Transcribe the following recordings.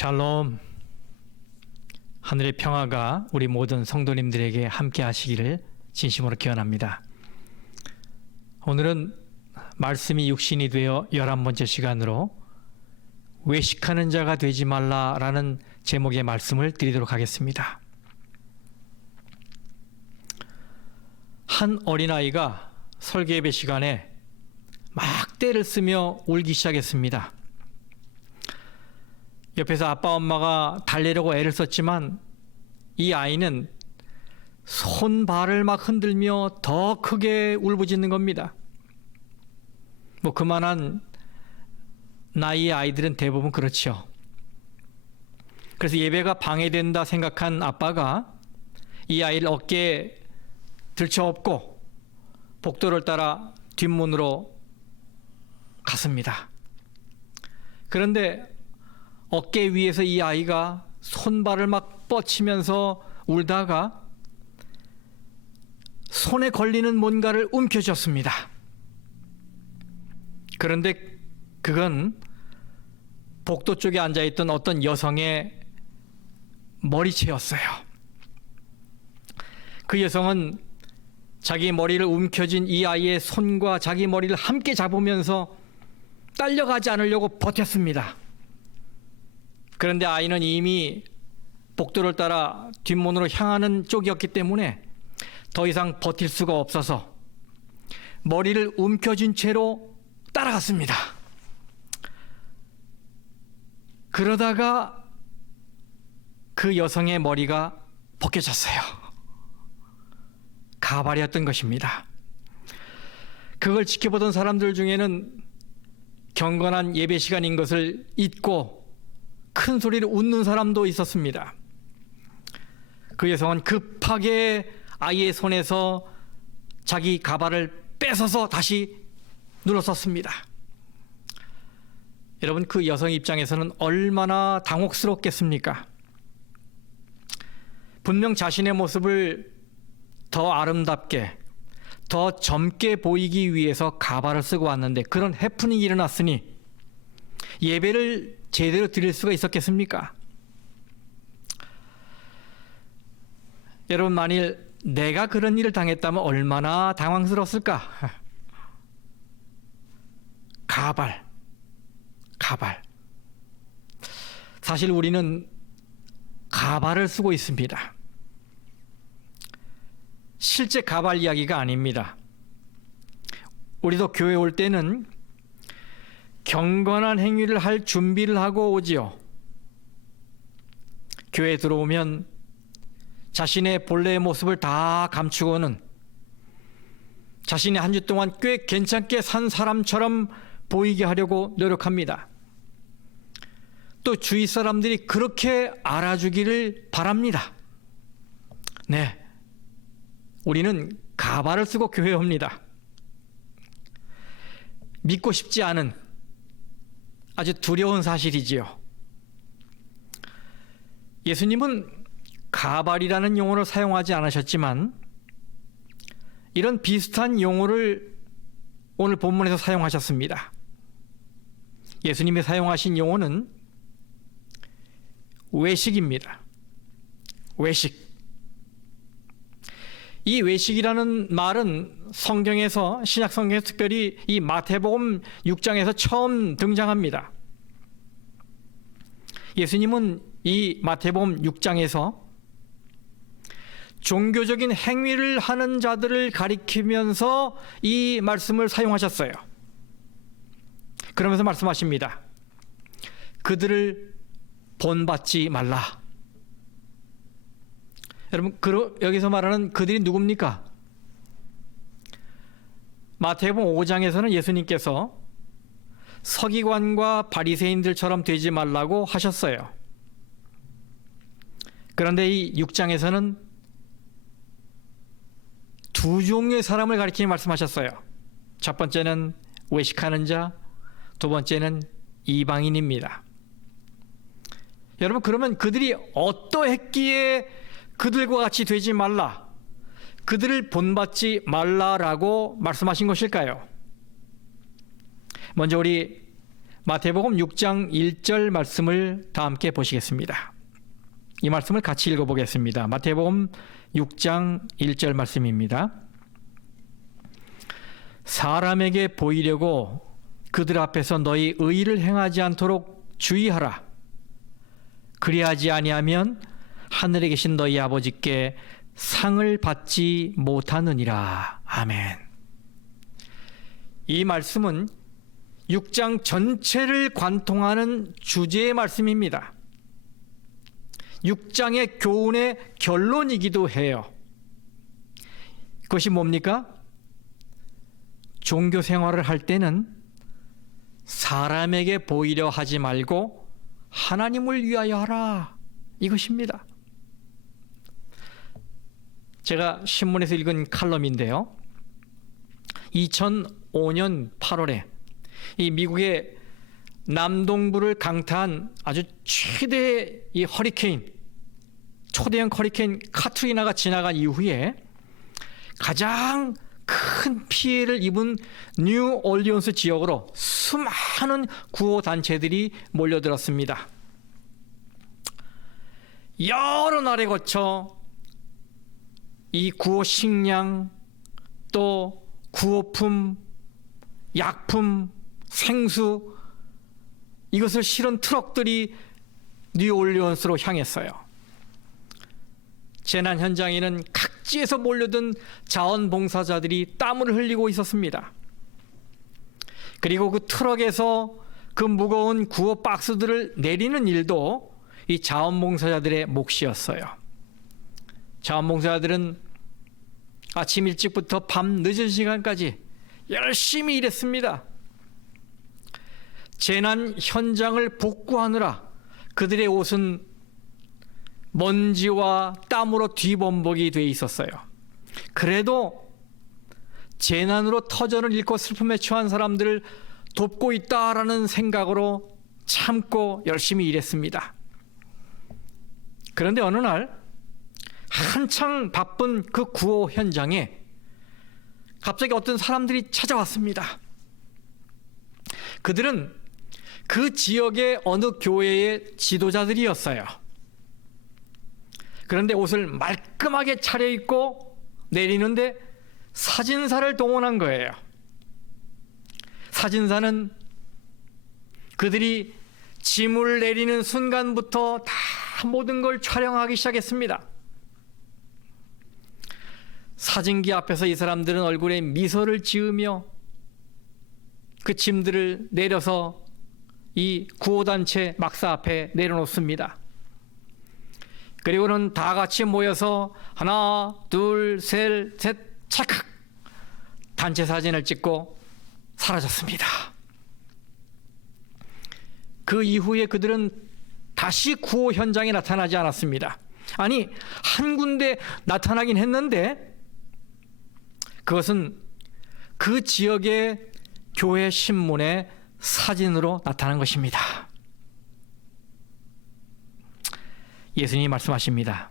샬롬. 하늘의 평화가 우리 모든 성도님들에게 함께 하시기를 진심으로 기원합니다. 오늘은 말씀이 육신이 되어 11번째 시간으로 외식하는 자가 되지 말라라는 제목의 말씀을 드리도록 하겠습니다. 한 어린아이가 설계예배 시간에 막 떼를 쓰며 울기 시작했습니다. 옆에서 아빠 엄마가 달래려고 애를 썼지만 이 아이는 손발을 막 흔들며 더 크게 울부짖는 겁니다. 그만한 나이의 아이들은 대부분 그렇죠. 그래서 예배가 방해된다 생각한 아빠가 이 아이를 어깨에 들쳐업고 복도를 따라 뒷문으로 갔습니다. 그런데 어깨 위에서 이 아이가 손발을 막 뻗치면서 울다가 손에 걸리는 뭔가를 움켜쥐었습니다. 그런데 그건 복도 쪽에 앉아있던 어떤 여성의 머리채였어요. 그 여성은 자기 머리를 움켜쥔 이 아이의 손과 자기 머리를 함께 잡으면서 딸려가지 않으려고 버텼습니다. 그런데 아이는 이미 복도를 따라 뒷문으로 향하는 쪽이었기 때문에 더 이상 버틸 수가 없어서 머리를 움켜쥔 채로 따라갔습니다. 그러다가 그 여성의 머리가 벗겨졌어요. 가발이었던 것입니다. 그걸 지켜보던 사람들 중에는 경건한 예배 시간인 것을 잊고 큰 소리로 웃는 사람도 있었습니다. 그 여성은 급하게 아이의 손에서 자기 가발을 뺏어서 다시 눌러섰습니다. 여러분, 그 여성 입장에서는 얼마나 당혹스럽겠습니까? 분명 자신의 모습을 더 아름답게, 더 젊게 보이기 위해서 가발을 쓰고 왔는데 그런 해프닝이 일어났으니 예배를 제대로 드릴 수가 있었겠습니까? 여러분, 만일 내가 그런 일을 당했다면 얼마나 당황스러웠을까? 가발. 사실 우리는 가발을 쓰고 있습니다. 실제 가발 이야기가 아닙니다. 우리도 교회 올 때는 경건한 행위를 할 준비를 하고 오지요. 교회에 들어오면 자신의 본래의 모습을 다 감추고는 자신이 한 주 동안 꽤 괜찮게 산 사람처럼 보이게 하려고 노력합니다. 또 주위 사람들이 그렇게 알아주기를 바랍니다. 네, 우리는 가발을 쓰고 교회에 옵니다. 믿고 싶지 않은 아주 두려운 사실이지요. 예수님은 가발이라는 용어를 사용하지 않으셨지만 이런 비슷한 용어를 오늘 본문에서 사용하셨습니다. 예수님이 사용하신 용어는 외식입니다. 외식. 이 외식이라는 말은 성경에서, 신약 성경에서 특별히 이 마태복음 6장에서 처음 등장합니다. 예수님은 이 마태복음 6장에서 종교적인 행위를 하는 자들을 가리키면서 이 말씀을 사용하셨어요. 그러면서 말씀하십니다. 그들을 본받지 말라. 여러분, 여기서 말하는 그들이 누굽니까? 마태복음 5장에서는 예수님께서 서기관과 바리새인들처럼 되지 말라고 하셨어요. 그런데 이 6장에서는 두 종류의 사람을 가리키며 말씀하셨어요. 첫 번째는 외식하는 자, 두 번째는 이방인입니다. 여러분, 그러면 그들이 어떠했기에 그들과 같이 되지 말라, 그들을 본받지 말라라고 말씀하신 것일까요? 먼저 우리 마태복음 6장 1절 말씀을 다 함께 보시겠습니다. 이 말씀을 같이 읽어보겠습니다. 마태복음 6장 1절 말씀입니다. 사람에게 보이려고 그들 앞에서 너희 의를 행하지 않도록 주의하라. 그리하지 아니하면 하늘에 계신 너희 아버지께 상을 받지 못하느니라. 아멘. 이 말씀은 6장 전체를 관통하는 주제의 말씀입니다. 6장의 교훈의 결론이기도 해요. 그것이 뭡니까? 종교 생활을 할 때는 사람에게 보이려 하지 말고 하나님을 위하여 하라. 이것입니다. 제가 신문에서 읽은 칼럼인데요. 2005년 8월에 이 미국의 남동부를 강타한 아주 최대의 이 허리케인, 초대형 허리케인 카트리나가 지나간 이후에 가장 큰 피해를 입은 뉴올리언스 지역으로 수많은 구호단체들이 몰려들었습니다. 여러 날에 거쳐 이 구호 식량, 또 구호품, 약품, 생수, 이것을 실은 트럭들이 뉴올리언스로 향했어요. 재난 현장에는 각지에서 몰려든 자원봉사자들이 땀을 흘리고 있었습니다. 그리고 그 트럭에서 그 무거운 구호 박스들을 내리는 일도 이 자원봉사자들의 몫이었어요. 자원봉사자들은 아침 일찍부터 밤 늦은 시간까지 열심히 일했습니다. 재난 현장을 복구하느라 그들의 옷은 먼지와 땀으로 뒤범벅이 돼 있었어요. 그래도 재난으로 터전을 잃고 슬픔에 처한 사람들을 돕고 있다라는 생각으로 참고 열심히 일했습니다. 그런데 어느 날 한창 바쁜 그 구호 현장에 갑자기 어떤 사람들이 찾아왔습니다. 그들은 그 지역의 어느 교회의 지도자들이었어요. 그런데 옷을 말끔하게 차려입고 내리는데 사진사를 동원한 거예요. 사진사는 그들이 짐을 내리는 순간부터 다 모든 걸 촬영하기 시작했습니다. 사진기 앞에서 이 사람들은 얼굴에 미소를 지으며 그 짐들을 내려서 이 구호단체 막사 앞에 내려놓습니다. 그리고는 다 같이 모여서 하나, 둘, 셋, 찰칵 단체 사진을 찍고 사라졌습니다. 그 이후에 그들은 다시 구호 현장에 나타나지 않았습니다. 아니, 한 군데 나타나긴 했는데 그것은 그 지역의 교회 신문에 사진으로 나타난 것입니다. 예수님이 말씀하십니다.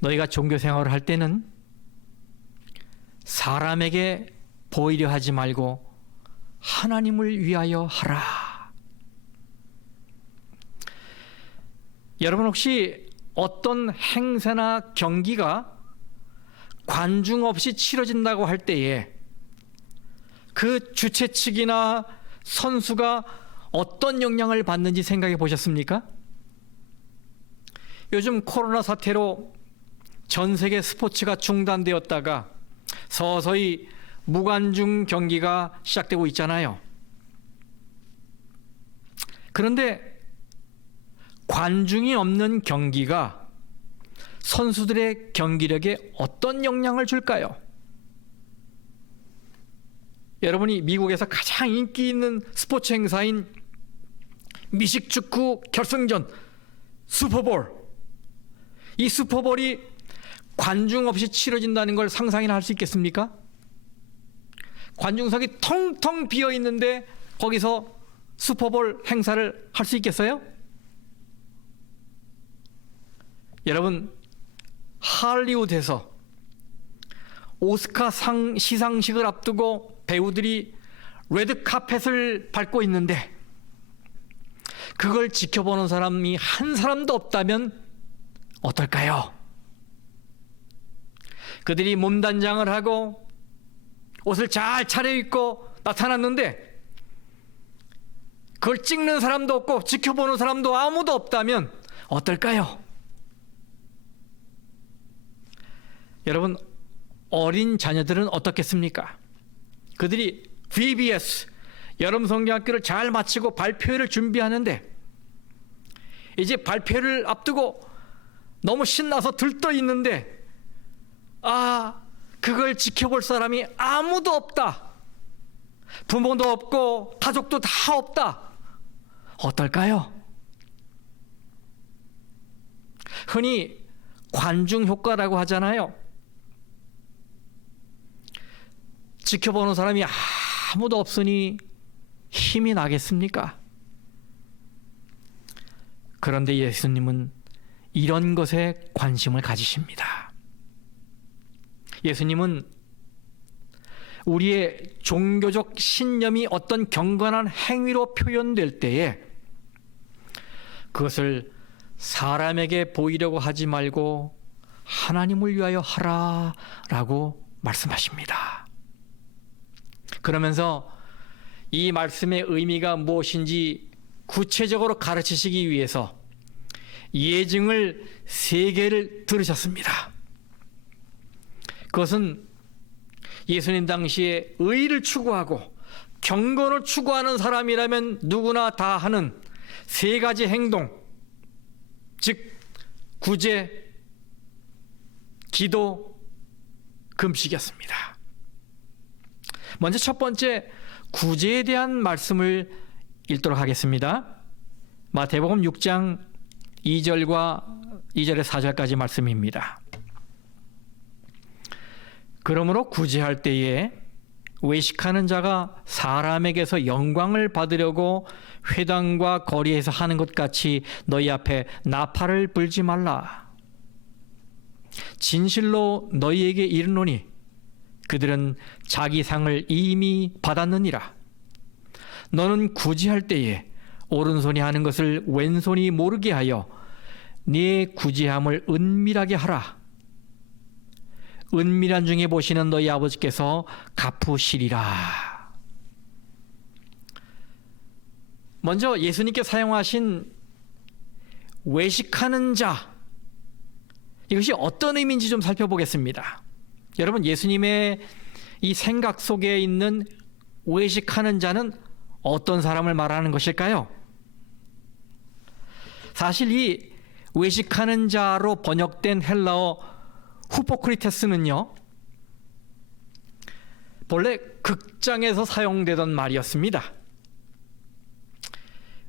너희가 종교 생활을 할 때는 사람에게 보이려 하지 말고 하나님을 위하여 하라. 여러분 혹시 어떤 행사나 경기가 관중 없이 치러진다고 할 때에 그 주최 측이나 선수가 어떤 영향을 받는지 생각해 보셨습니까? 요즘 코로나 사태로 전 세계 스포츠가 중단되었다가 서서히 무관중 경기가 시작되고 있잖아요. 그런데 관중이 없는 경기가 선수들의 경기력에 어떤 영향을 줄까요? 여러분이 미국에서 가장 인기 있는 스포츠 행사인 미식축구 결승전 슈퍼볼, 이 슈퍼볼이 관중 없이 치러진다는 걸 상상이나 할 수 있겠습니까? 관중석이 텅텅 비어 있는데 거기서 슈퍼볼 행사를 할 수 있겠어요? 여러분, 할리우드에서 오스카 시상식을 앞두고 배우들이 레드 카펫을 밟고 있는데 그걸 지켜보는 사람이 한 사람도 없다면 어떨까요? 그들이 몸단장을 하고 옷을 잘 차려입고 나타났는데 그걸 찍는 사람도 없고 지켜보는 사람도 아무도 없다면 어떨까요? 여러분, 어린 자녀들은 어떻겠습니까? 그들이 VBS 여름성경학교를 잘 마치고 발표회를 준비하는데 이제 발표를 앞두고 너무 신나서 들떠 있는데 그걸 지켜볼 사람이 아무도 없다. 부모도 없고 가족도 다 없다. 어떨까요? 흔히 관중 효과라고 하잖아요. 지켜보는 사람이 아무도 없으니 힘이 나겠습니까? 그런데 예수님은 이런 것에 관심을 가지십니다. 예수님은 우리의 종교적 신념이 어떤 경건한 행위로 표현될 때에 그것을 사람에게 보이려고 하지 말고 하나님을 위하여 하라라고 말씀하십니다. 그러면서 이 말씀의 의미가 무엇인지 구체적으로 가르치시기 위해서 예증을 3개를 들으셨습니다. 그것은 예수님 당시에 의를 추구하고 경건을 추구하는 사람이라면 누구나 다 하는 3가지 행동, 즉 구제, 기도, 금식이었습니다. 먼저 첫 번째 구제에 대한 말씀을 읽도록 하겠습니다. 마태복음 6장 2절에서 4절까지 말씀입니다. 그러므로 구제할 때에 외식하는 자가 사람에게서 영광을 받으려고 회당과 거리에서 하는 것 같이 너희 앞에 나팔을 불지 말라. 진실로 너희에게 이르노니 그들은 자기 상을 이미 받았느니라. 너는 구제할 때에 오른손이 하는 것을 왼손이 모르게 하여 네 구제함을 은밀하게 하라. 은밀한 중에 보시는 너희 아버지께서 갚으시리라. 먼저 예수님께 사용하신 외식하는 자, 이것이 어떤 의미인지 좀 살펴보겠습니다. 여러분, 예수님의 이 생각 속에 있는 외식하는 자는 어떤 사람을 말하는 것일까요? 사실 이 외식하는 자로 번역된 헬라어 후포크리테스는요, 본래 극장에서 사용되던 말이었습니다.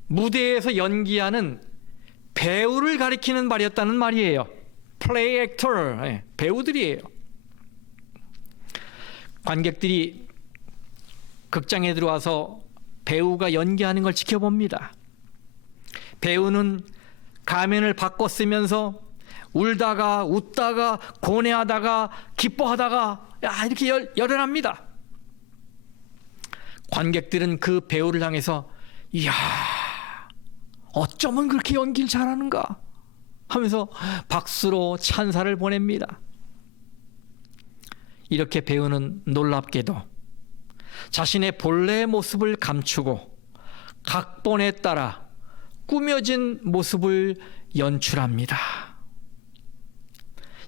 무대에서 연기하는 배우를 가리키는 말이었다는 말이에요. 플레이 액터, 배우들이에요. 관객들이 극장에 들어와서 배우가 연기하는 걸 지켜봅니다. 배우는 가면을 바꿔 쓰면서 울다가 웃다가 고뇌하다가 기뻐하다가 이렇게 열연합니다. 관객들은 그 배우를 향해서 이야, 어쩌면 그렇게 연기를 잘하는가 하면서 박수로 찬사를 보냅니다. 이렇게 배우는 놀랍게도 자신의 본래의 모습을 감추고 각본에 따라 꾸며진 모습을 연출합니다.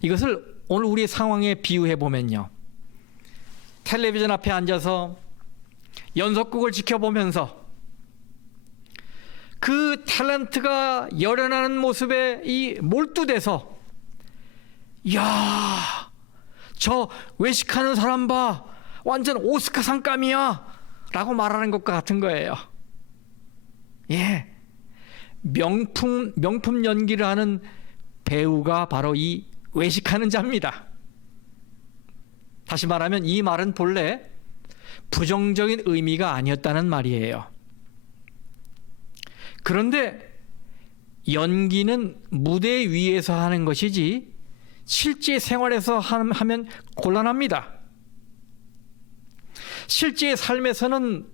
이것을 오늘 우리의 상황에 비유해 보면요, 텔레비전 앞에 앉아서 연속극을 지켜보면서 그 탤런트가 열연하는 모습에 몰두돼서 이야, 저 외식하는 사람 봐, 완전 오스카 상감이야 라고 말하는 것과 같은 거예요. 명품 연기를 하는 배우가 바로 이 외식하는 자입니다. 다시 말하면 이 말은 본래 부정적인 의미가 아니었다는 말이에요. 그런데 연기는 무대 위에서 하는 것이지 실제 생활에서 하면 곤란합니다. 실제 삶에서는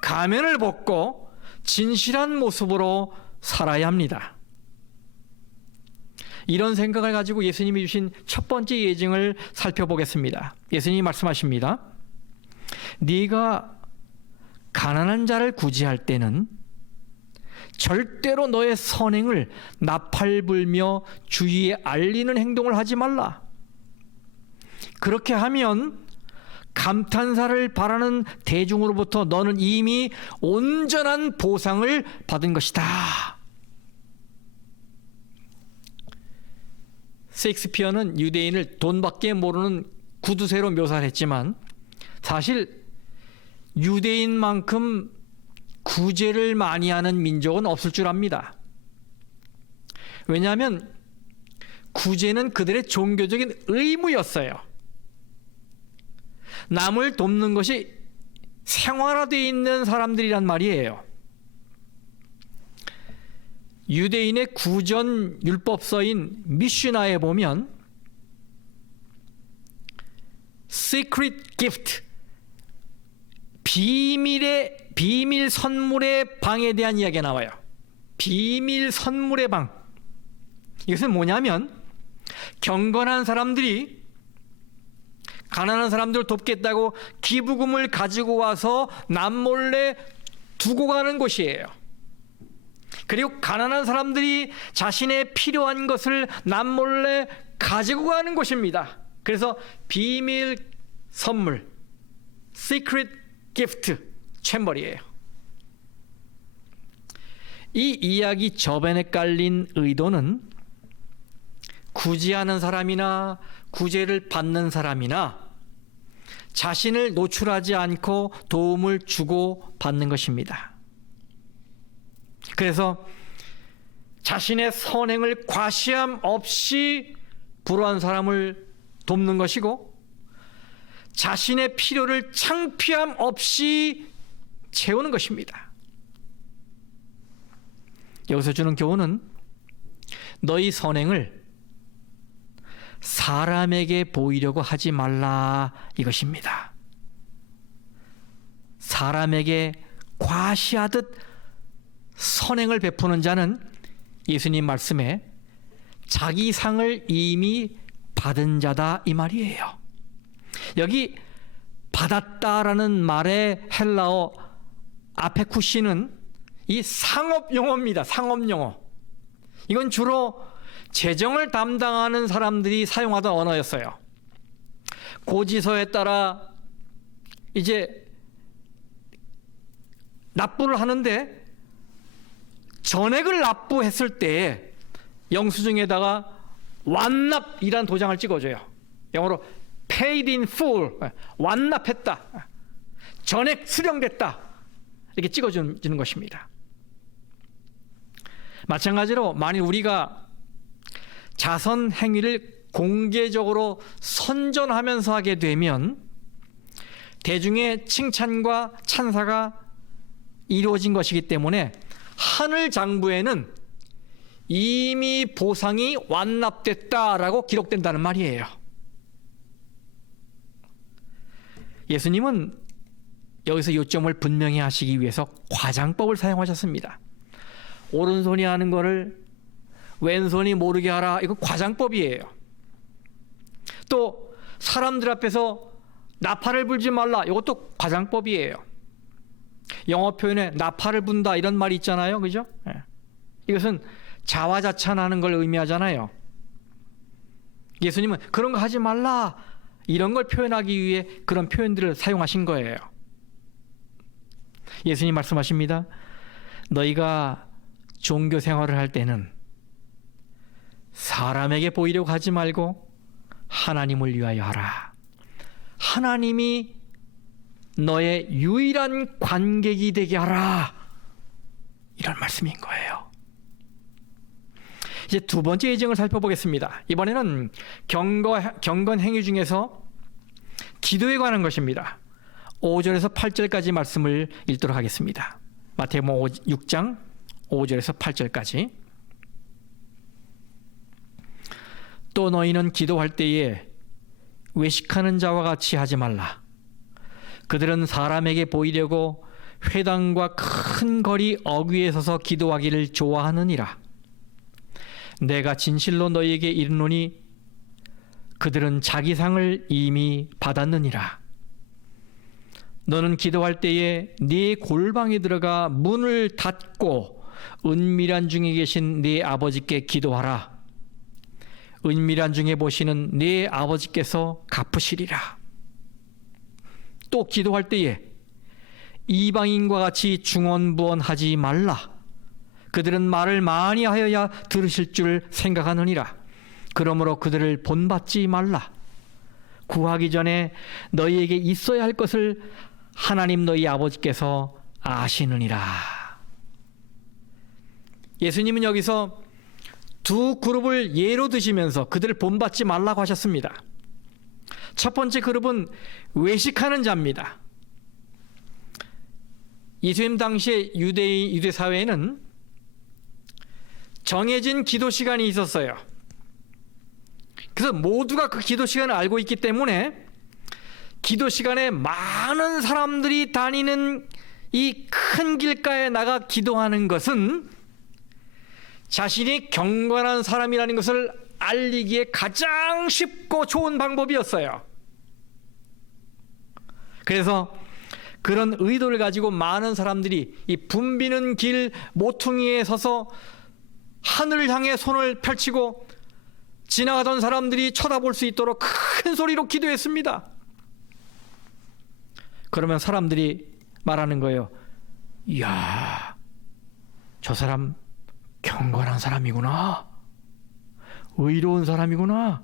가면을 벗고 진실한 모습으로 살아야 합니다. 이런 생각을 가지고 예수님이 주신 첫 번째 예증을 살펴보겠습니다. 예수님이 말씀하십니다. 네가 가난한 자를 구제할 때는 절대로 너의 선행을 나팔 불며 주위에 알리는 행동을 하지 말라. 그렇게 하면 감탄사를 바라는 대중으로부터 너는 이미 온전한 보상을 받은 것이다. 셰익스피어는 유대인을 돈밖에 모르는 구두쇠로 묘사를 했지만 사실 유대인만큼 구제를 많이 하는 민족은 없을 줄 압니다. 왜냐하면 구제는 그들의 종교적인 의무였어요. 남을 돕는 것이 생활화되어 있는 사람들이란 말이에요. 유대인의 구전 율법서인 미슈나에 보면 Secret Gift, 비밀 선물의 방에 대한 이야기가 나와요. 비밀 선물의 방. 이것은 뭐냐면 경건한 사람들이 가난한 사람들을 돕겠다고 기부금을 가지고 와서 남몰래 두고 가는 곳이에요. 그리고 가난한 사람들이 자신의 필요한 것을 남몰래 가지고 가는 곳입니다. 그래서 비밀 선물, Secret Gift 챔버리예요. 이 이야기 저변에 깔린 의도는 구제하는 사람이나 구제를 받는 사람이나 자신을 노출하지 않고 도움을 주고 받는 것입니다. 그래서 자신의 선행을 과시함 없이 불우한 사람을 돕는 것이고 자신의 필요를 창피함 없이 채우는 것입니다. 여기서 주는 교훈은 너희 선행을 사람에게 보이려고 하지 말라 이것입니다. 사람에게 과시하듯 선행을 베푸는 자는 예수님 말씀에 자기 상을 이미 받은 자다 이 말이에요. 여기 받았다라는 말의 헬라어 아페쿠시는 이 상업 용어입니다. 상업 용어. 이건 주로 재정을 담당하는 사람들이 사용하던 언어였어요. 고지서에 따라 이제 납부를 하는데 전액을 납부했을 때 영수증에다가 완납이란 도장을 찍어줘요. 영어로 paid in full, 완납했다, 전액 수령됐다 이렇게 찍어주는 것입니다. 마찬가지로 만일 우리가 자선 행위를 공개적으로 선전하면서 하게 되면 대중의 칭찬과 찬사가 이루어진 것이기 때문에 하늘 장부에는 이미 보상이 완납됐다라고 기록된다는 말이에요. 예수님은 여기서 요점을 분명히 하시기 위해서 과장법을 사용하셨습니다. 오른손이 하는 거를 왼손이 모르게 하라. 이거 과장법이에요. 또 사람들 앞에서 나팔을 불지 말라. 이것도 과장법이에요. 영어 표현에 나팔을 분다 이런 말이 있잖아요. 그죠? 이것은 자화자찬하는 걸 의미하잖아요. 예수님은 그런 거 하지 말라 이런 걸 표현하기 위해 그런 표현들을 사용하신 거예요. 예수님 말씀하십니다. 너희가 종교 생활을 할 때는 사람에게 보이려고 하지 말고 하나님을 위하여 하라. 하나님이 너의 유일한 관객이 되게 하라. 이런 말씀인 거예요. 이제 두 번째 예증을 살펴보겠습니다. 이번에는 경건 행위 중에서 기도에 관한 것입니다. 5절에서 8절까지 말씀을 읽도록 하겠습니다. 마태복음 6장 5절에서 8절까지. 또 너희는 기도할 때에 외식하는 자와 같이 하지 말라. 그들은 사람에게 보이려고 회당과 큰 거리 어귀에 서서 기도하기를 좋아하느니라. 내가 진실로 너희에게 이르노니 그들은 자기 상을 이미 받았느니라. 너는 기도할 때에 네 골방에 들어가 문을 닫고 은밀한 중에 계신 네 아버지께 기도하라. 은밀한 중에 보시는 네 아버지께서 갚으시리라. 또 기도할 때에 이방인과 같이 중언부언하지 말라. 그들은 말을 많이 하여야 들으실 줄 생각하느니라. 그러므로 그들을 본받지 말라. 구하기 전에 너희에게 있어야 할 것을 하나님 너희 아버지께서 아시느니라. 예수님은 여기서 두 그룹을 예로 드시면서 그들을 본받지 말라고 하셨습니다. 첫 번째 그룹은 외식하는 자입니다. 예수님 당시의 유대 사회에는 정해진 기도 시간이 있었어요. 그래서 모두가 그 기도 시간을 알고 있기 때문에 기도 시간에 많은 사람들이 다니는 이 큰 길가에 나가 기도하는 것은 자신이 경건한 사람이라는 것을 알리기에 가장 쉽고 좋은 방법이었어요. 그래서 그런 의도를 가지고 많은 사람들이 이 붐비는 길 모퉁이에 서서 하늘을 향해 손을 펼치고 지나가던 사람들이 쳐다볼 수 있도록 큰 소리로 기도했습니다. 그러면 사람들이 말하는 거예요. 이야, 저 사람 경건한 사람이구나. 의로운 사람이구나.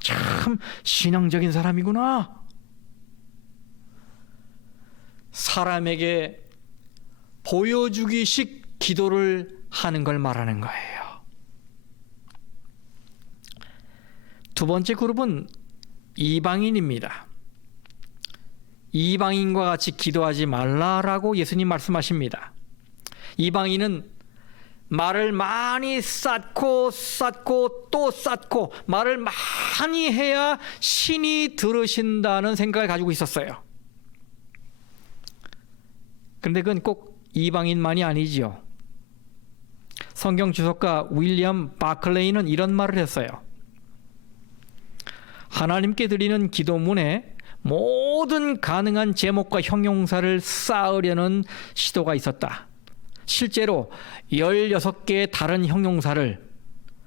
참 신앙적인 사람이구나. 사람에게 보여주기식 기도를 하는 걸 말하는 거예요. 두 번째 그룹은 이방인입니다. 이방인과 같이 기도하지 말라라고 예수님 말씀하십니다. 이방인은 말을 많이 쌓고 또 쌓고 말을 많이 해야 신이 들으신다는 생각을 가지고 있었어요. 그런데 그건 꼭 이방인만이 아니지요. 성경 주석가 윌리엄 바클레이는 이런 말을 했어요. 하나님께 드리는 기도문에 모든 가능한 제목과 형용사를 쌓으려는 시도가 있었다. 실제로 16개의 다른 형용사를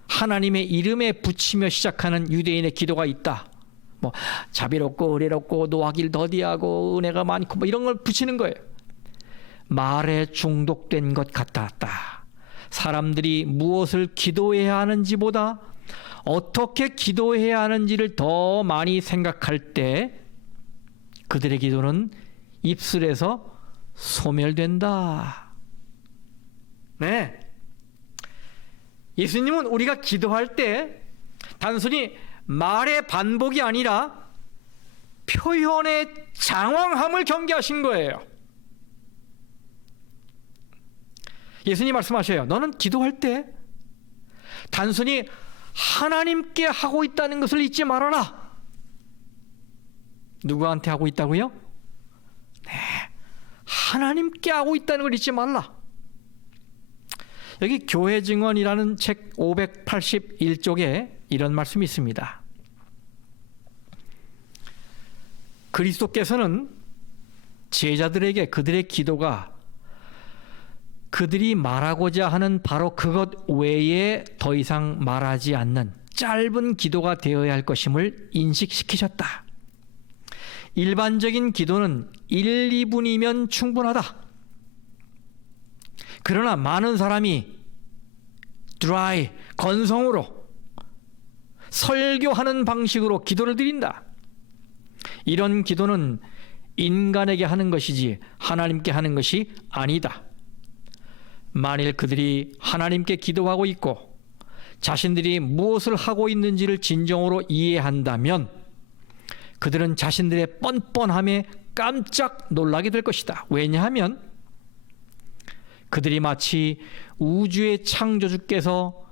하나님의 이름에 붙이며 시작하는 유대인의 기도가 있다. 뭐 자비롭고 의롭고 노하길 더디하고 은혜가 많고 뭐 이런 걸 붙이는 거예요. 말에 중독된 것 같았다. 사람들이 무엇을 기도해야 하는지보다 어떻게 기도해야 하는지를 더 많이 생각할 때 그들의 기도는 입술에서 소멸된다. 네. 예수님은 우리가 기도할 때 단순히 말의 반복이 아니라 표현의 장황함을 경계하신 거예요. 예수님 말씀하셔요. 너는 기도할 때 단순히 하나님께 하고 있다는 것을 잊지 말아라. 누구한테 하고 있다고요? 네, 하나님께 하고 있다는 걸 잊지 말라. 여기 교회 증언이라는 책 581쪽에 이런 말씀이 있습니다. 그리스도께서는 제자들에게 그들의 기도가 그들이 말하고자 하는 바로 그것 외에 더 이상 말하지 않는 짧은 기도가 되어야 할 것임을 인식시키셨다. 일반적인 기도는 1, 2분이면 충분하다. 그러나 많은 사람이 드라이, 건성으로 설교하는 방식으로 기도를 드린다. 이런 기도는 인간에게 하는 것이지 하나님께 하는 것이 아니다. 만일 그들이 하나님께 기도하고 있고 자신들이 무엇을 하고 있는지를 진정으로 이해한다면 그들은 자신들의 뻔뻔함에 깜짝 놀라게 될 것이다. 왜냐하면 그들이 마치 우주의 창조주께서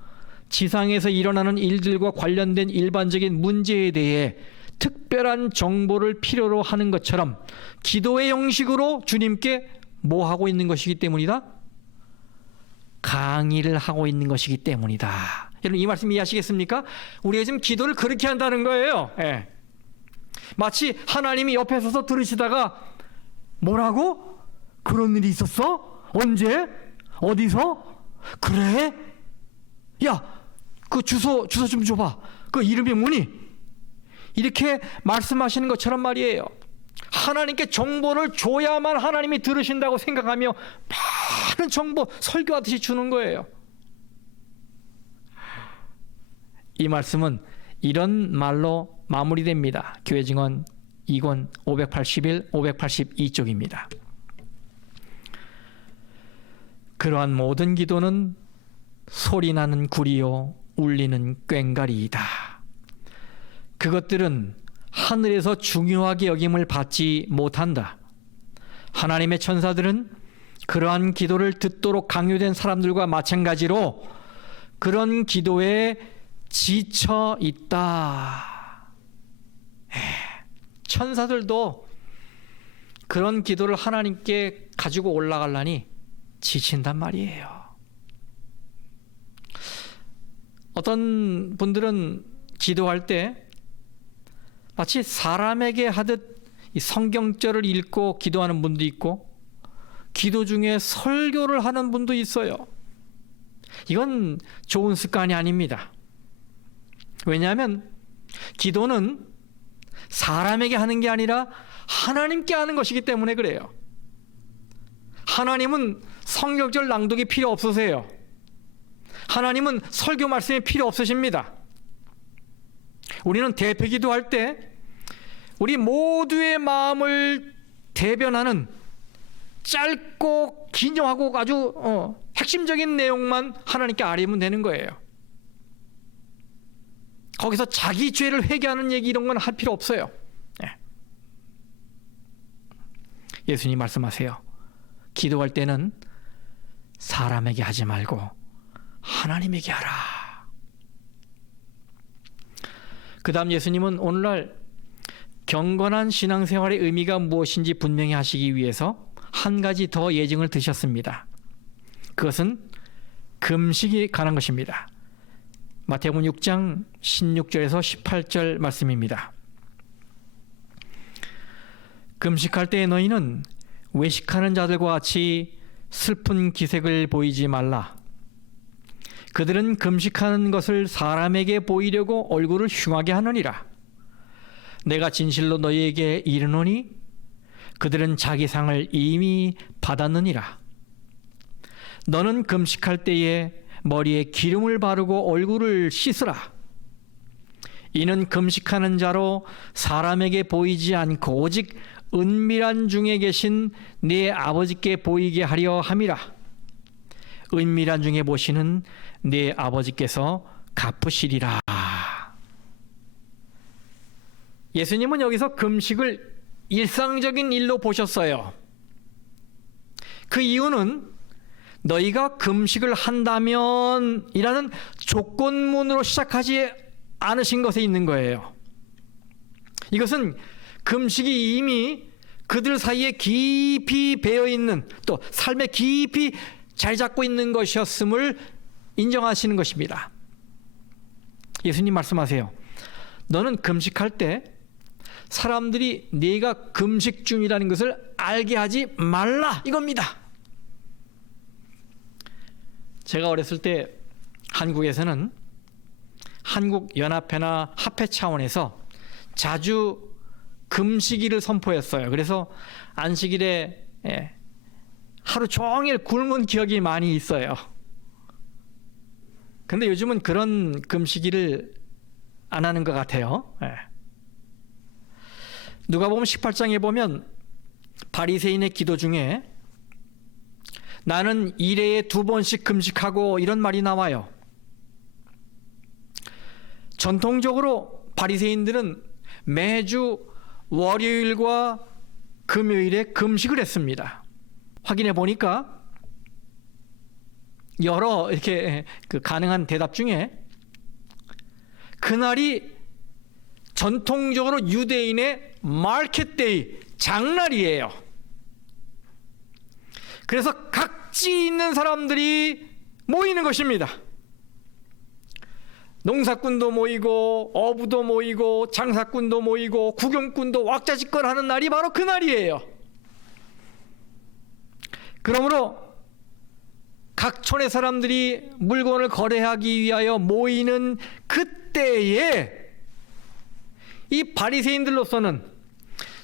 지상에서 일어나는 일들과 관련된 일반적인 문제에 대해 특별한 정보를 필요로 하는 것처럼 기도의 형식으로 주님께 뭐 하고 있는 것이기 때문이다? 강의를 하고 있는 것이기 때문이다. 여러분 이 말씀 이해하시겠습니까? 우리가 지금 기도를 그렇게 한다는 거예요. 예. 마치 하나님이 옆에 서서 들으시다가 뭐라고? 그런 일이 있었어? 언제? 어디서? 그래? 야, 그 주소 좀 줘봐. 그 이름이 뭐니? 이렇게 말씀하시는 것처럼 말이에요. 하나님께 정보를 줘야만 하나님이 들으신다고 생각하며 많은 정보 설교하듯이 주는 거예요. 이 말씀은 이런 말로 마무리됩니다. 교회 증언 2권 581, 582쪽입니다. 그러한 모든 기도는 소리나는 구리요 울리는 꽹과리이다. 그것들은 하늘에서 중요하게 여김을 받지 못한다. 하나님의 천사들은 그러한 기도를 듣도록 강요된 사람들과 마찬가지로 그런 기도에 지쳐 있다. 천사들도 그런 기도를 하나님께 가지고 올라가려니 지친단 말이에요. 어떤 분들은 기도할 때 마치 사람에게 하듯 이 성경절을 읽고 기도하는 분도 있고 기도 중에 설교를 하는 분도 있어요. 이건 좋은 습관이 아닙니다. 왜냐하면 기도는 사람에게 하는 게 아니라 하나님께 하는 것이기 때문에 그래요. 하나님은 성경절 낭독이 필요 없으세요. 하나님은 설교 말씀이 필요 없으십니다. 우리는 대표기도 할 때 우리 모두의 마음을 대변하는 짧고 기념하고 아주 핵심적인 내용만 하나님께 아뢰면 되는 거예요. 거기서 자기 죄를 회개하는 얘기 이런 건 할 필요 없어요. 예수님 말씀하세요. 기도할 때는 사람에게 하지 말고 하나님에게 하라. 그 다음 예수님은 오늘날 경건한 신앙생활의 의미가 무엇인지 분명히 하시기 위해서 한 가지 더 예증을 드셨습니다. 그것은 금식이 관한 것입니다. 마태복음 6장 16절에서 18절 말씀입니다. 금식할 때 너희는 외식하는 자들과 같이 슬픈 기색을 보이지 말라. 그들은 금식하는 것을 사람에게 보이려고 얼굴을 흉하게 하느니라. 내가 진실로 너희에게 이르노니 그들은 자기 상을 이미 받았느니라. 너는 금식할 때에 머리에 기름을 바르고 얼굴을 씻으라. 이는 금식하는 자로 사람에게 보이지 않고 오직 은밀한 중에 계신 네 아버지께 보이게 하려 함이라. 은밀한 중에 보시는 네 아버지께서 갚으시리라. 예수님은 여기서 금식을 일상적인 일로 보셨어요. 그 이유는 너희가 금식을 한다면 이라는 조건문으로 시작하지 않으신 것에 있는 거예요. 이것은 금식이 이미 그들 사이에 깊이 배어있는 또 삶에 깊이 자리 잡고 있는 것이었음을 인정하시는 것입니다. 예수님 말씀하세요. 너는 금식할 때 사람들이 네가 금식 중이라는 것을 알게 하지 말라 이겁니다. 제가 어렸을 때 한국에서는 한국연합회나 합회 차원에서 자주 금식일을 선포했어요. 그래서 안식일에 하루 종일 굶은 기억이 많이 있어요. 근데 요즘은 그런 금식일을 안 하는 것 같아요. 누가복음 18장에 보면 바리새인의 기도 중에 나는 일회에 2번씩 금식하고 이런 말이 나와요. 전통적으로 바리새인들은 매주 월요일과 금요일에 금식을 했습니다. 확인해 보니까 여러 이렇게 가능한 대답 중에 그날이 전통적으로 유대인의 마켓데이, 장날이에요. 그래서 각지 있는 사람들이 모이는 것입니다. 농사꾼도 모이고 어부도 모이고 장사꾼도 모이고 구경꾼도 왁자지껄하는 날이 바로 그 날이에요. 그러므로 각 촌의 사람들이 물건을 거래하기 위하여 모이는 그때에 이 바리새인들로서는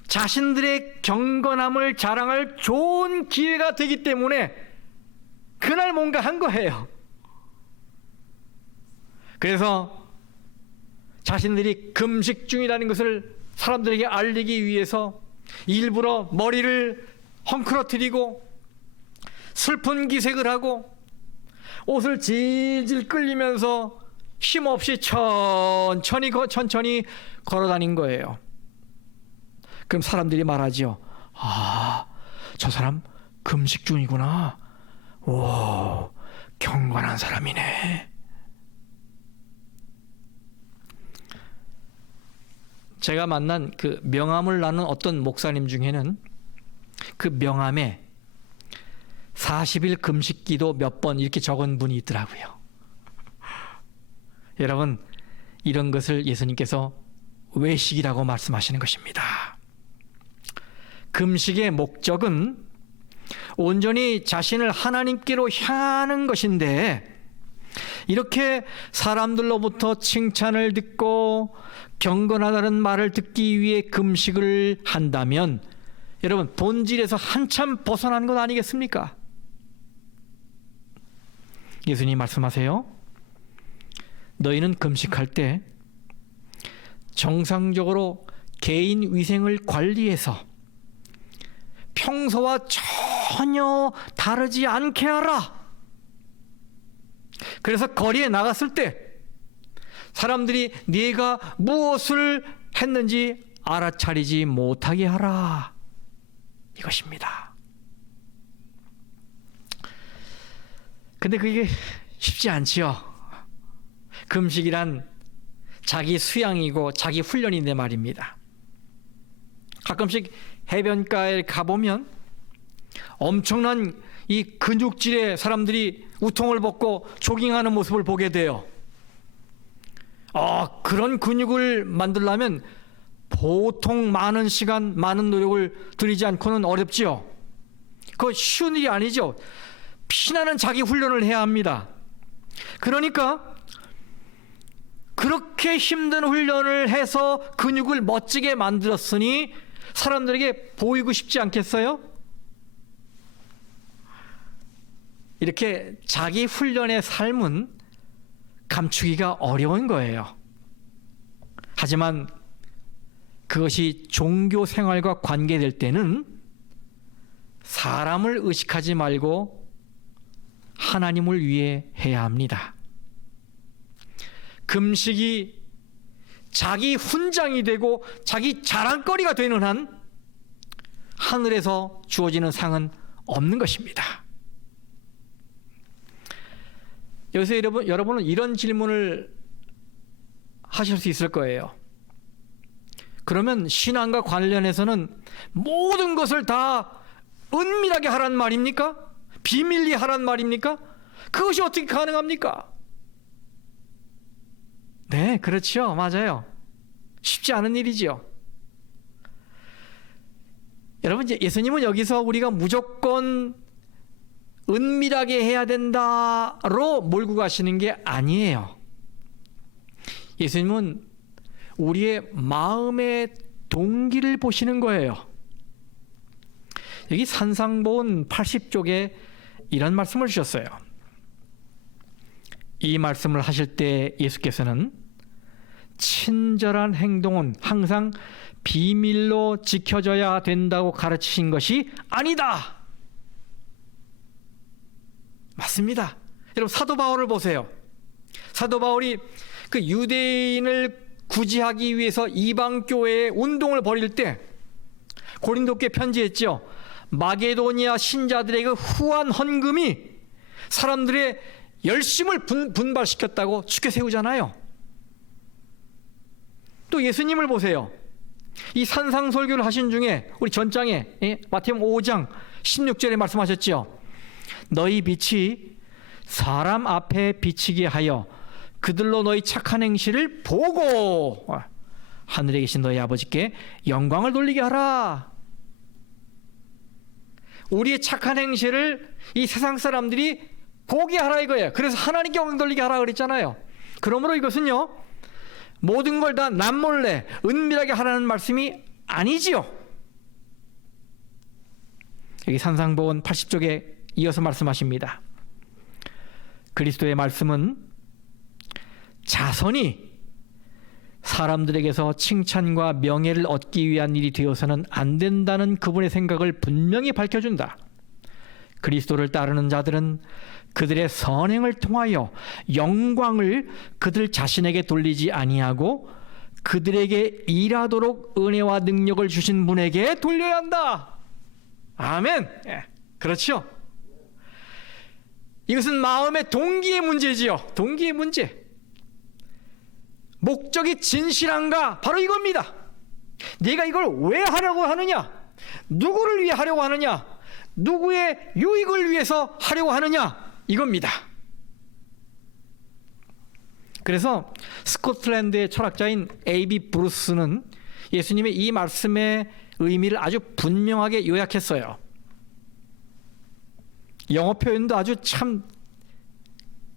자신들의 경건함을 자랑할 좋은 기회가 되기 때문에 그날 뭔가 한 거예요. 그래서 자신들이 금식 중이라는 것을 사람들에게 알리기 위해서 일부러 머리를 헝클어뜨리고 슬픈 기색을 하고 옷을 질질 끌리면서 쉼없이 천천히 걸어다닌 거예요. 그럼 사람들이 말하죠. 아, 저 사람 금식 중이구나. 오, 경건한 사람이네. 제가 만난 그 명함을 나눈 어떤 목사님 중에는 그 명함에 40일 금식 기도 몇 번 이렇게 적은 분이 있더라고요. 여러분, 이런 것을 예수님께서 외식이라고 말씀하시는 것입니다. 금식의 목적은 온전히 자신을 하나님께로 향하는 것인데, 이렇게 사람들로부터 칭찬을 듣고 경건하다는 말을 듣기 위해 금식을 한다면 여러분, 본질에서 한참 벗어난 것 아니겠습니까? 예수님 말씀하세요. 너희는 금식할 때 정상적으로 개인 위생을 관리해서 평소와 전혀 다르지 않게 하라. 그래서 거리에 나갔을 때 사람들이 네가 무엇을 했는지 알아차리지 못하게 하라. 이것입니다. 근데 그게 쉽지 않지요. 금식이란 자기 수양이고 자기 훈련인데 말입니다. 가끔씩 해변가에 가보면 엄청난 이 근육질의 사람들이 우통을 벗고 조깅하는 모습을 보게 돼요. 그런 근육을 만들려면 보통 많은 시간, 많은 노력을 들이지 않고는 어렵지요. 그거 쉬운 일이 아니죠. 피나는 자기 훈련을 해야 합니다. 그러니까 그렇게 힘든 훈련을 해서 근육을 멋지게 만들었으니 사람들에게 보이고 싶지 않겠어요? 이렇게 자기 훈련의 삶은 감추기가 어려운 거예요. 하지만 그것이 종교 생활과 관계될 때는 사람을 의식하지 말고 하나님을 위해 해야 합니다. 금식이 자기 훈장이 되고 자기 자랑거리가 되는 한 하늘에서 주어지는 상은 없는 것입니다. 여기서 여러분은 이런 질문을 하실 수 있을 거예요. 그러면 신앙과 관련해서는 모든 것을 다 은밀하게 하란 말입니까? 비밀리 하란 말입니까? 그것이 어떻게 가능합니까? 네, 그렇죠. 맞아요. 쉽지 않은 일이죠. 여러분, 이제 예수님은 여기서 우리가 무조건 은밀하게 해야 된다로 몰고 가시는 게 아니에요. 예수님은 우리의 마음의 동기를 보시는 거예요. 여기 산상본 80쪽에 이런 말씀을 주셨어요. 이 말씀을 하실 때 예수께서는 친절한 행동은 항상 비밀로 지켜져야 된다고 가르치신 것이 아니다. 맞습니다. 여러분, 사도 바울을 보세요. 사도 바울이 그 유대인을 구제하기 위해서 이방 교회에 운동을 벌일 때 고린도께 편지했죠. 마게도니아 신자들의 그 후한 헌금이 사람들의 열심을 분발시켰다고 죽게 세우잖아요. 또 예수님을 보세요. 이 산상설교를 하신 중에 우리 전장에 마태복음 5장 16절에 말씀하셨죠. 너희 빛이 사람 앞에 비치게 하여 그들로 너희 착한 행실을 보고 하늘에 계신 너희 아버지께 영광을 돌리게 하라. 우리의 착한 행실을 이 세상 사람들이 보게 하라 이거예요. 그래서 하나님께 영광 돌리게 하라 그랬잖아요. 그러므로 이것은요, 모든 걸 다 남몰래 은밀하게 하라는 말씀이 아니지요. 여기 산상보원 80쪽에 이어서 말씀하십니다. 그리스도의 말씀은 자선이 사람들에게서 칭찬과 명예를 얻기 위한 일이 되어서는 안 된다는 그분의 생각을 분명히 밝혀준다. 그리스도를 따르는 자들은 그들의 선행을 통하여 영광을 그들 자신에게 돌리지 아니하고 그들에게 일하도록 은혜와 능력을 주신 분에게 돌려야 한다. 아멘. 그렇죠. 이것은 마음의 동기의 문제지요. 동기의 문제. 목적이 진실한가? 바로 이겁니다. 네가 이걸 왜 하려고 하느냐? 누구를 위해 하려고 하느냐? 누구의 유익을 위해서 하려고 하느냐? 이겁니다. 그래서 스코틀랜드의 철학자인 A.B. 브루스는 예수님의 이 말씀의 의미를 아주 분명하게 요약했어요. 영어 표현도 아주 참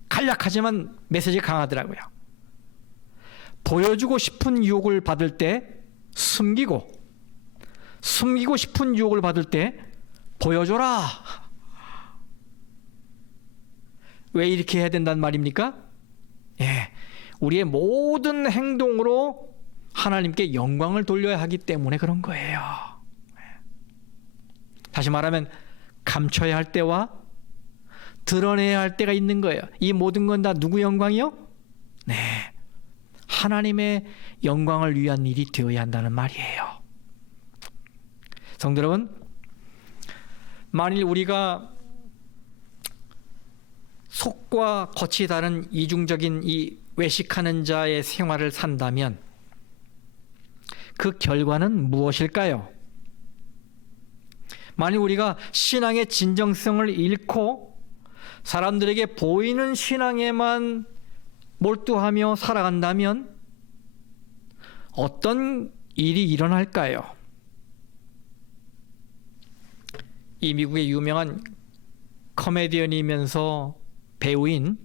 간략하지만 메시지가 강하더라고요. 보여주고 싶은 유혹을 받을 때 숨기고, 숨기고 싶은 유혹을 받을 때 보여줘라. 왜 이렇게 해야 된다는 말입니까? 우리의 모든 행동으로 하나님께 영광을 돌려야 하기 때문에 그런 거예요. 다시 말하면 감춰야 할 때와 드러내야 할 때가 있는 거예요. 이 모든 건 다 누구 영광이요? 네, 하나님의 영광을 위한 일이 되어야 한다는 말이에요. 성도 여러분, 만일 우리가 속과 겉이 다른 이중적인 이 외식하는 자의 생활을 산다면 그 결과는 무엇일까요? 만일 우리가 신앙의 진정성을 잃고 사람들에게 보이는 신앙에만 몰두하며 살아간다면 어떤 일이 일어날까요? 이 미국의 유명한 코미디언이면서 배우인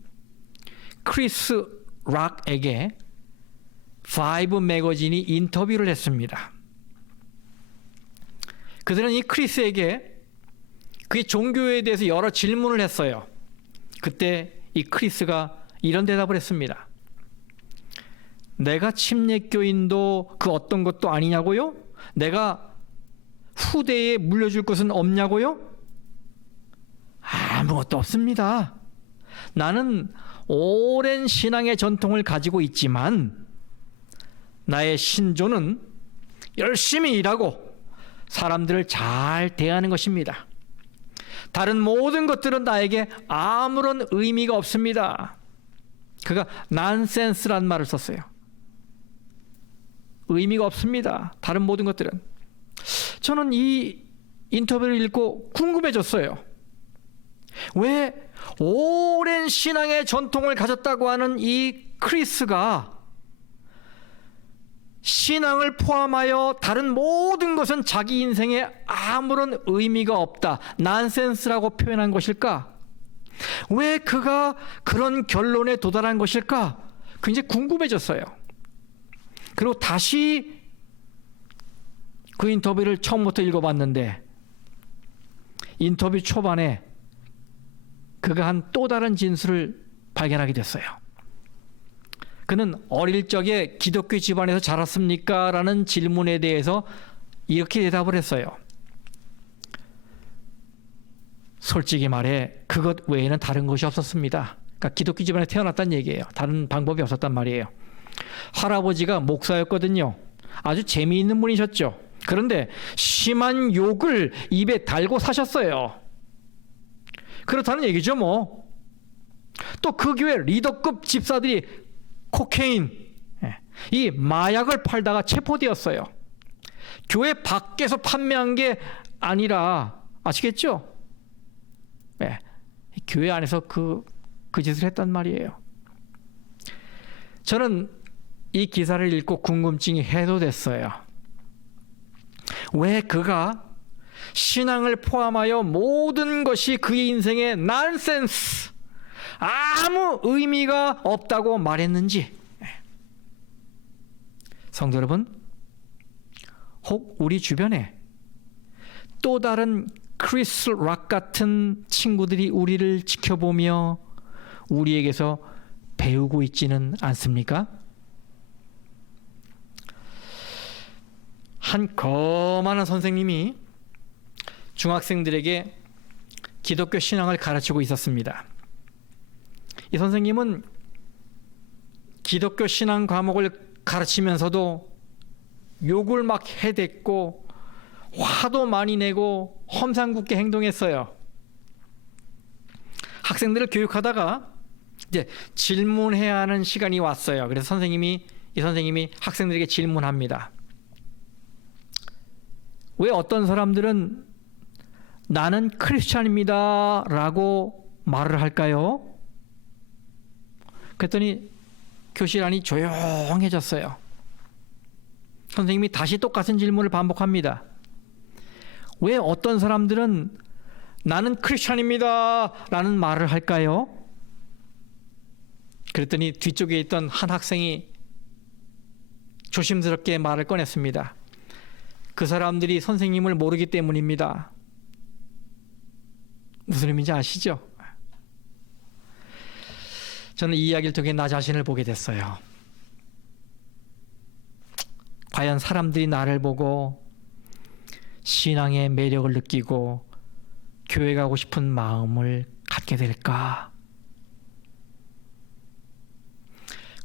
크리스 락에게 파이브 매거진이 인터뷰를 했습니다. 그들은 이 크리스에게 그의 종교에 대해서 여러 질문을 했어요. 그때 이 크리스가 이런 대답을 했습니다. 내가 침례교인도 그 어떤 것도 아니냐고요? 내가 후대에 물려줄 것은 없냐고요? 아무것도 없습니다. 나는 오랜 신앙의 전통을 가지고 있지만 나의 신조는 열심히 일하고 사람들을 잘 대하는 것입니다. 다른 모든 것들은 나에게 아무런 의미가 없습니다. 그가 난센스란 말을 썼어요. 의미가 없습니다. 다른 모든 것들은. 저는 이 인터뷰를 읽고 궁금해졌어요. 왜 오랜 신앙의 전통을 가졌다고 하는 이 크리스가 신앙을 포함하여 다른 모든 것은 자기 인생에 아무런 의미가 없다, 난센스라고 표현한 것일까? 왜 그가 그런 결론에 도달한 것일까? 굉장히 궁금해졌어요. 그리고 다시 그 인터뷰를 처음부터 읽어봤는데 인터뷰 초반에 그가 한 또 다른 진술을 발견하게 됐어요. 그는 어릴 적에 기독교 집안에서 자랐습니까? 라는 질문에 대해서 이렇게 대답을 했어요. 솔직히 말해 그것 외에는 다른 것이 없었습니다. 그러니까 기독교 집안에 태어났다는 얘기예요. 다른 방법이 없었단 말이에요. 할아버지가 목사였거든요. 아주 재미있는 분이셨죠. 그런데 심한 욕을 입에 달고 사셨어요. 그렇다는 얘기죠 뭐. 또 그 교회 리더급 집사들이 코케인, 이 마약을 팔다가 체포되었어요. 교회 밖에서 판매한 게 아니라 아시겠죠? 네. 교회 안에서 그 짓을 했단 말이에요. 저는 이 기사를 읽고 궁금증이 해소됐어요. 왜 그가 신앙을 포함하여 모든 것이 그의 인생의 난센스, 아무 의미가 없다고 말했는지. 성도 여러분, 혹 우리 주변에 또 다른 크리스 락 같은 친구들이 우리를 지켜보며 우리에게서 배우고 있지는 않습니까? 한 거만한 선생님이 중학생들에게 기독교 신앙을 가르치고 있었습니다. 이 선생님은 기독교 신앙 과목을 가르치면서도 욕을 막 해댔고 화도 많이 내고 험상궂게 행동했어요. 학생들을 교육하다가 이제 질문해야 하는 시간이 왔어요. 그래서 이 선생님이 학생들에게 질문합니다. 왜 어떤 사람들은 나는 크리스찬입니다 라고 말을 할까요? 그랬더니 교실 안이 조용해졌어요. 선생님이 다시 똑같은 질문을 반복합니다. 왜 어떤 사람들은 나는 크리스찬입니다 라는 말을 할까요? 그랬더니 뒤쪽에 있던 한 학생이 조심스럽게 말을 꺼냈습니다. 그 사람들이 선생님을 모르기 때문입니다. 무슨 의미인지 아시죠? 저는 이 이야기를 통해 나 자신을 보게 됐어요. 과연 사람들이 나를 보고 신앙의 매력을 느끼고 교회 가고 싶은 마음을 갖게 될까?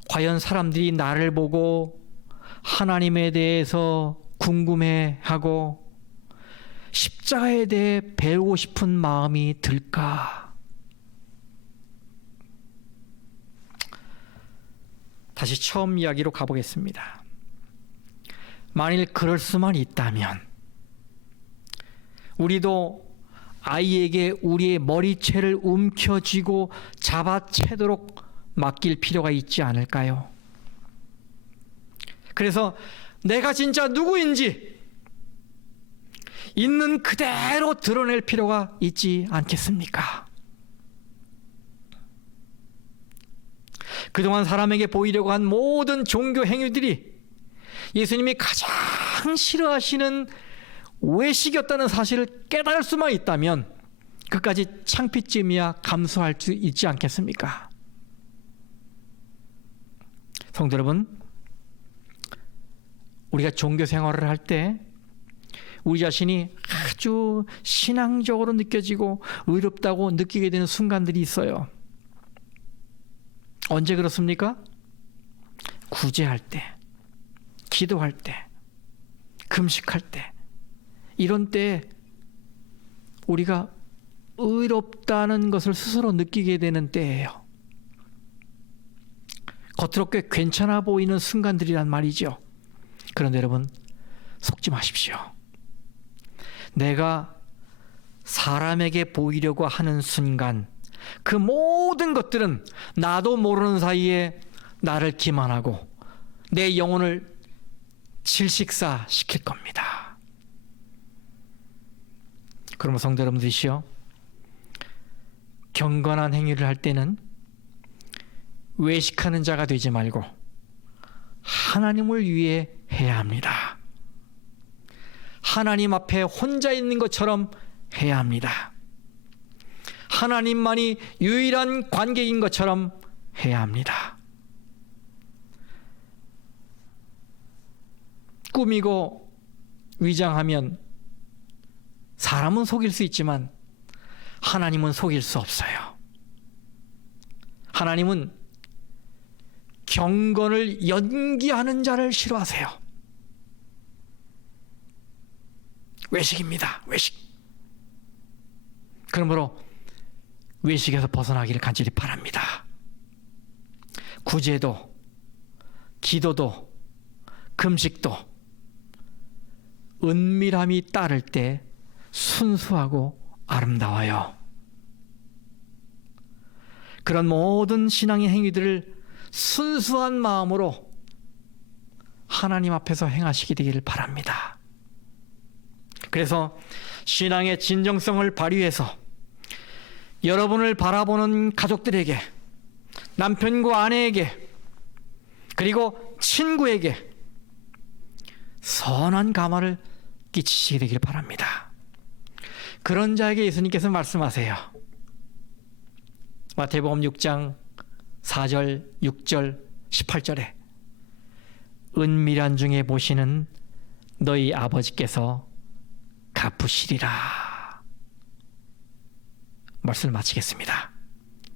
과연 사람들이 나를 보고 하나님에 대해서 궁금해하고 십자가에 대해 배우고 싶은 마음이 들까? 다시 처음 이야기로 가보겠습니다. 만일 그럴 수만 있다면 우리도 아이에게 우리의 머리채를 움켜쥐고 잡아채도록 맡길 필요가 있지 않을까요? 그래서 내가 진짜 누구인지 있는 그대로 드러낼 필요가 있지 않겠습니까? 그동안 사람에게 보이려고 한 모든 종교 행위들이 예수님이 가장 싫어하시는 외식이었다는 사실을 깨달을 수만 있다면 그까지 창피쯤이야 감수할 수 있지 않겠습니까? 성도 여러분, 우리가 종교 생활을 할 때 우리 자신이 아주 신앙적으로 느껴지고 의롭다고 느끼게 되는 순간들이 있어요. 언제 그렇습니까? 구제할 때, 기도할 때, 금식할 때, 이런 때 우리가 의롭다는 것을 스스로 느끼게 되는 때예요. 겉으로 꽤 괜찮아 보이는 순간들이란 말이죠. 그런데 여러분, 속지 마십시오. 내가 사람에게 보이려고 하는 순간 그 모든 것들은 나도 모르는 사이에 나를 기만하고 내 영혼을 질식사시킬 겁니다. 그러면 성도 여러분들이시여, 경건한 행위를 할 때는 외식하는 자가 되지 말고 하나님을 위해 해야 합니다. 하나님 앞에 혼자 있는 것처럼 해야 합니다. 하나님만이 유일한 관객인 것처럼 해야 합니다. 꾸미고 위장하면 사람은 속일 수 있지만 하나님은 속일 수 없어요. 하나님은 경건을 연기하는 자를 싫어하세요. 외식입니다. 외식. 그러므로 외식에서 벗어나기를 간절히 바랍니다. 구제도, 기도도, 금식도 은밀함이 따를 때 순수하고 아름다워요. 그런 모든 신앙의 행위들을 순수한 마음으로 하나님 앞에서 행하시게 되기를 바랍니다. 그래서 신앙의 진정성을 발휘해서 여러분을 바라보는 가족들에게, 남편과 아내에게, 그리고 친구에게 선한 감화를 끼치시게 되기를 바랍니다. 그런 자에게 예수님께서 말씀하세요. 마태복음 6장 4절, 6절, 18절에 은밀한 중에 보시는 너희 아버지께서 갚으시리라. 말씀을 마치겠습니다.